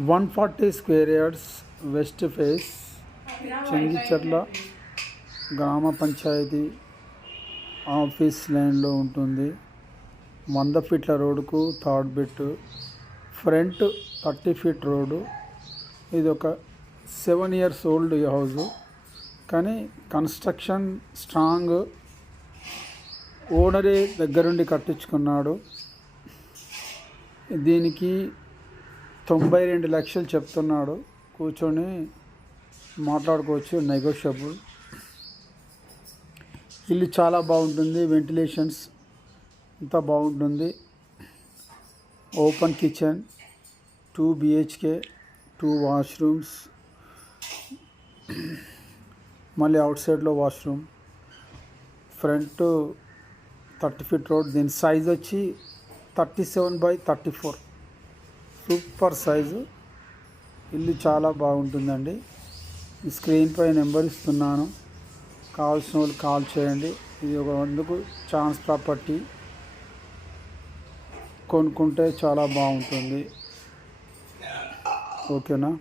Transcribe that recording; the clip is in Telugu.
140 square yards west face Chengicherla గ్రామ పంచాయతీ ఆఫీస్ లైన్లో ఉంటుంది. 100 ఫీట్ల రోడ్డుకు third bit, front 30 feet road. ఇది ఒక 7 years ఓల్డ్ ఈ హౌస్, కానీ కన్స్ట్రక్షన్ స్ట్రాంగ్. ఓనరే దగ్గరుండి కట్టించుకున్నాడు. దీనికి 92 లక్షలు చెప్తున్నాడు. కూర్చొని మాట్లాడుకోవచ్చు, నెగోషియబుల్. ఇల్లు చాలా బాగుంటుంది, వెంటిలేషన్స్ అంతా బాగుంటుంది. ఓపెన్ కిచెన్, 2 BHK, 2 వాష్రూమ్స్, మళ్ళీ అవుట్ సైడ్లో వాష్రూమ్. Front 30 feet road. దీని సైజ్ వచ్చి 37x34. Super size. ఇల్లు చాలా బాగుంటుందండి. ఈ స్క్రీన్పై నెంబర్ ఇస్తున్నాను, కావాల్సిన వాళ్ళు కాల్ చేయండి. ఇది ఒక అందుకు ఛాన్స్ ప్రాపర్టీ. కొనుక్కుంటే చాలా బాగుంటుంది. ఓకేనా?